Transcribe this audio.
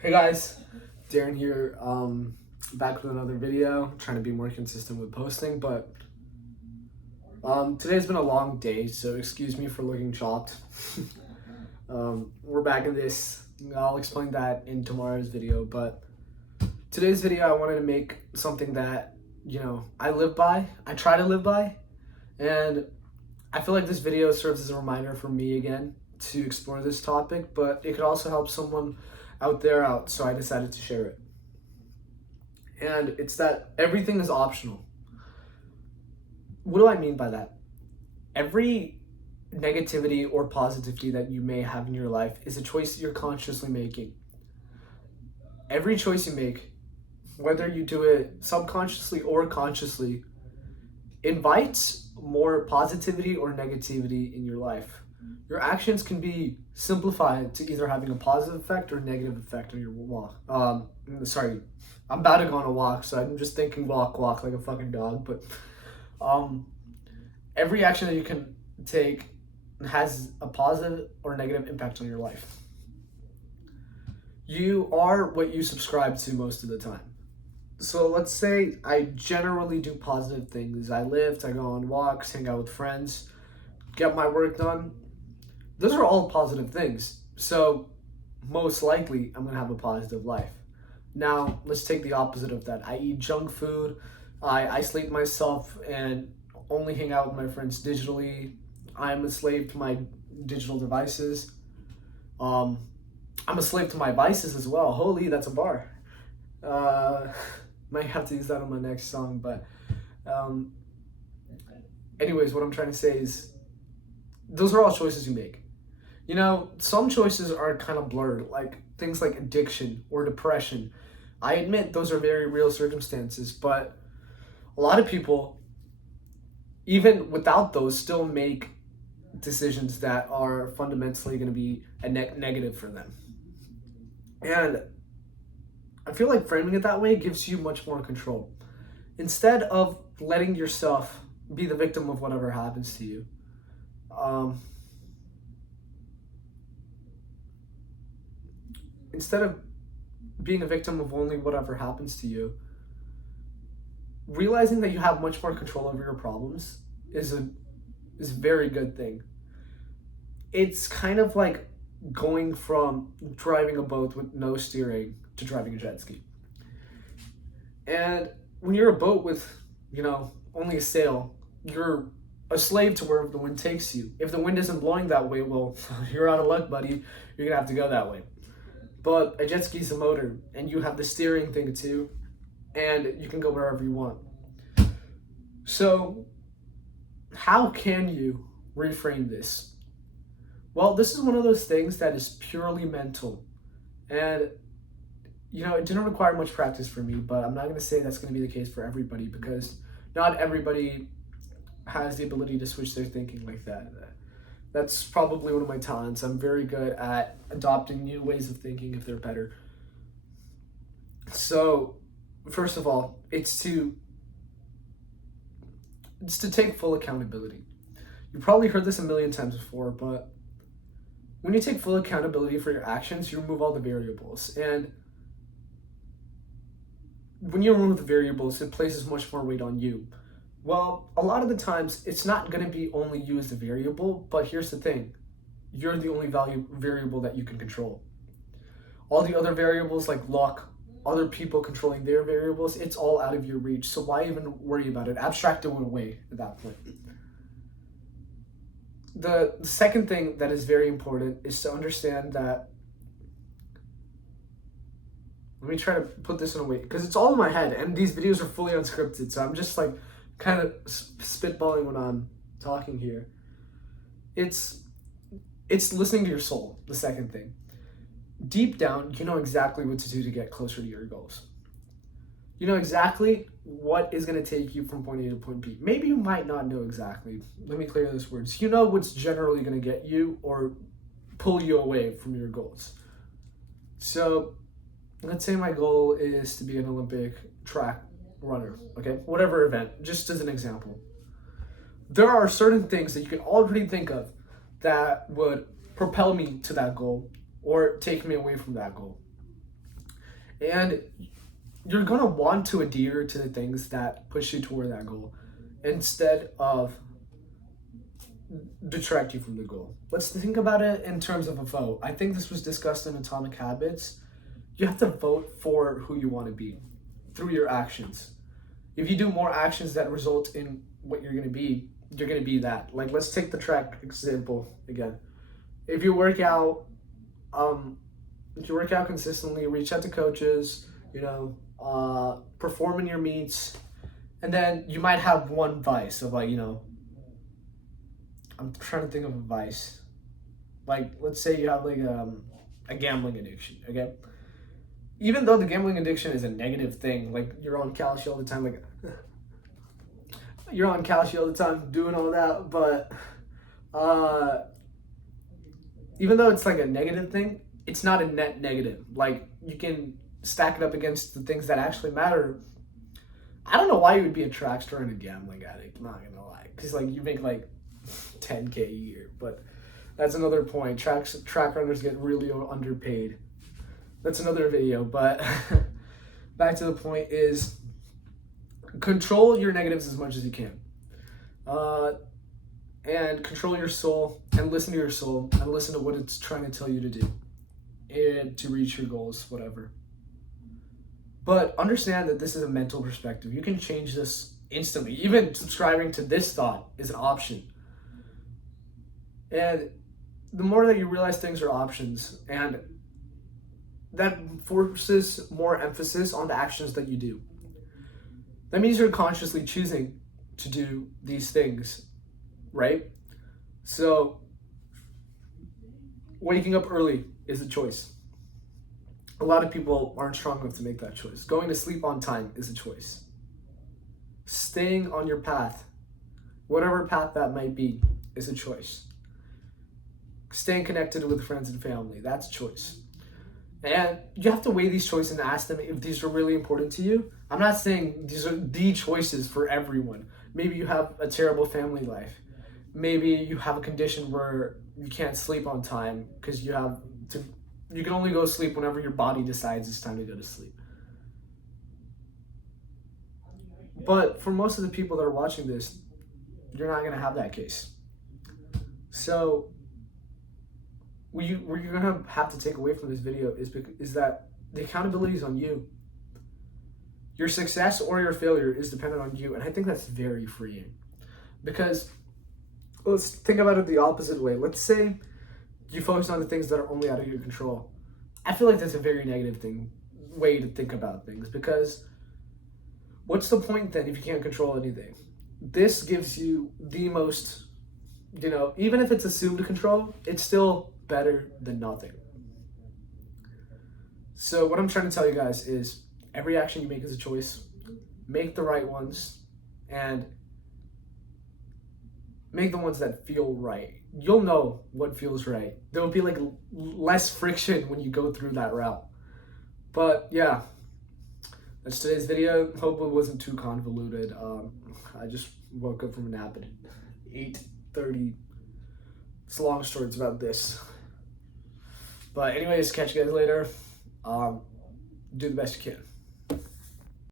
Hey guys, Darren here, back with another video, trying to be more consistent with posting, but today's been a long day, so excuse me for looking chopped. We're back in this. I'll explain that in tomorrow's video, but today's video I wanted to make something that, I live by, I try to live by, and I feel like this video serves as a reminder for me again to explore this topic, but it could also help someone out there out, so I decided to share it. And it's that everything is optional. What do I mean by that? Every negativity or positivity that you may have in your life is a choice you're consciously making. Every choice you make, whether you do it subconsciously or consciously, invites more positivity or negativity in your life. Your actions can be simplified to either having a positive effect or negative effect on your walk. Sorry, I'm about to go on a walk, so I'm just thinking walk like a fucking dog. But every action that you can take has a positive or negative impact on your life. You are what you subscribe to most of the time. So let's say I generally do positive things. I lift, I go on walks, hang out with friends, get my work done. Those are all positive things. So most likely I'm gonna have a positive life. Now let's take the opposite of that. I eat junk food, I isolate myself and only hang out with my friends digitally. I'm a slave to my digital devices. I'm a slave to my vices as well. Holy, that's a bar. Might have to use that on my next song, but anyways, what I'm trying to say is those are all choices you make. Some choices are kind of blurred, like things like addiction or depression. I admit those are very real circumstances, but a lot of people, even without those, still make decisions that are fundamentally going to be a negative for them. And I feel like framing it that way gives you much more control. Instead of letting yourself be the victim of whatever happens to you. Instead of being a victim of only whatever happens to you, realizing that you have much more control over your problems is a very good thing. It's kind of like going from driving a boat with no steering to driving a jet ski. And when you're a boat with, only a sail, you're a slave to wherever the wind takes you. If the wind isn't blowing that way, well, you're out of luck, buddy. You're gonna have to go that way. But a jet ski is a motor, and you have the steering thing too, and you can go wherever you want. So, how can you reframe this? Well, this is one of those things that is purely mental. And, it didn't require much practice for me, but I'm not going to say that's going to be the case for everybody because not everybody has the ability to switch their thinking like that. That's probably one of my talents. I'm very good at adopting new ways of thinking if they're better. So, first of all, it's to take full accountability. You've probably heard this a million times before, but when you take full accountability for your actions, you remove all the variables. And when you remove the variables, it places much more weight on you. Well, a lot of the times, it's not going to be only you as the variable, but here's the thing. You're the only variable that you can control. All the other variables like luck, other people controlling their variables, it's all out of your reach. So why even worry about it? Abstract it away at that point. The second thing that is very important is to understand that, let me try to put this in a way, because it's all in my head, and these videos are fully unscripted, so I'm just like kind of spitballing when I'm talking here. It's listening to your soul, the second thing. Deep down, you know exactly what to do to get closer to your goals. You know exactly what is going to take you from point A to point B. Maybe you might not know exactly. Let me clear those words. You know what's generally going to get you or pull you away from your goals. So, let's say my goal is to be an Olympic track runner, okay? Whatever event, just as an example. There are certain things that you can already think of that would propel me to that goal or take me away from that goal. And you're gonna want to adhere to the things that push you toward that goal instead of detract you from the goal. Let's think about it in terms of a vote. I think this was discussed in Atomic Habits. You have to vote for who you want to be through your actions. If you do more actions that result in what you're going to be, you're going to be that. Like, let's take the track example again. If you work out, consistently, reach out to coaches, perform in your meets, and then you might have one vice of like, I'm trying to think of a vice. Like, let's say you have like a gambling addiction, okay? Even though the gambling addiction is a negative thing, like you're on Kalshi all the time, like you're on Kalshi all the time doing all that, but even though it's like a negative thing, it's not a net negative. Like, you can stack it up against the things that actually matter. I don't know why you would be a track star and a gambling addict, I'm not gonna lie. Because like you make like 10K a year, but that's another point. Track runners get really underpaid. That's another video, but back to the point is control your negatives as much as you can. And control your soul and listen to your soul and listen to what it's trying to tell you to do and to reach your goals, whatever. But understand that this is a mental perspective. You can change this instantly. Even subscribing to this thought is an option. And the more that you realize things are options, and that forces more emphasis on the actions that you do. That means you're consciously choosing to do these things, right? So, waking up early is a choice. A lot of people aren't strong enough to make that choice. Going to sleep on time is a choice. Staying on your path, whatever path that might be, is a choice. Staying connected with friends and family, that's a choice. And you have to weigh these choices and ask them if these are really important to you. I'm not saying these are the choices for everyone. Maybe you have a terrible family life. Maybe you have a condition where you can't sleep on time because you can only go to sleep whenever your body decides it's time to go to sleep. But for most of the people that are watching this, you're not going to have that case. So what you're going to have to take away from this video is that the accountability is on you. Your success or your failure is dependent on you, and I think that's very freeing. Because let's think about it the opposite way. Let's say you focus on the things that are only out of your control. I feel like that's a very negative way to think about things, because what's the point then if you can't control anything? This gives you the most, even if it's assumed control, it's still better than nothing. So what I'm trying to tell you guys is every action you make is a choice. Make the right ones and make the ones that feel right. You'll know what feels right. There will be like less friction when you go through that route. But yeah, that's today's video. Hope it wasn't too convoluted. I just woke up from a nap at 8:30. It's a long story. It's about this. But anyways, catch you guys later. Do the best you can.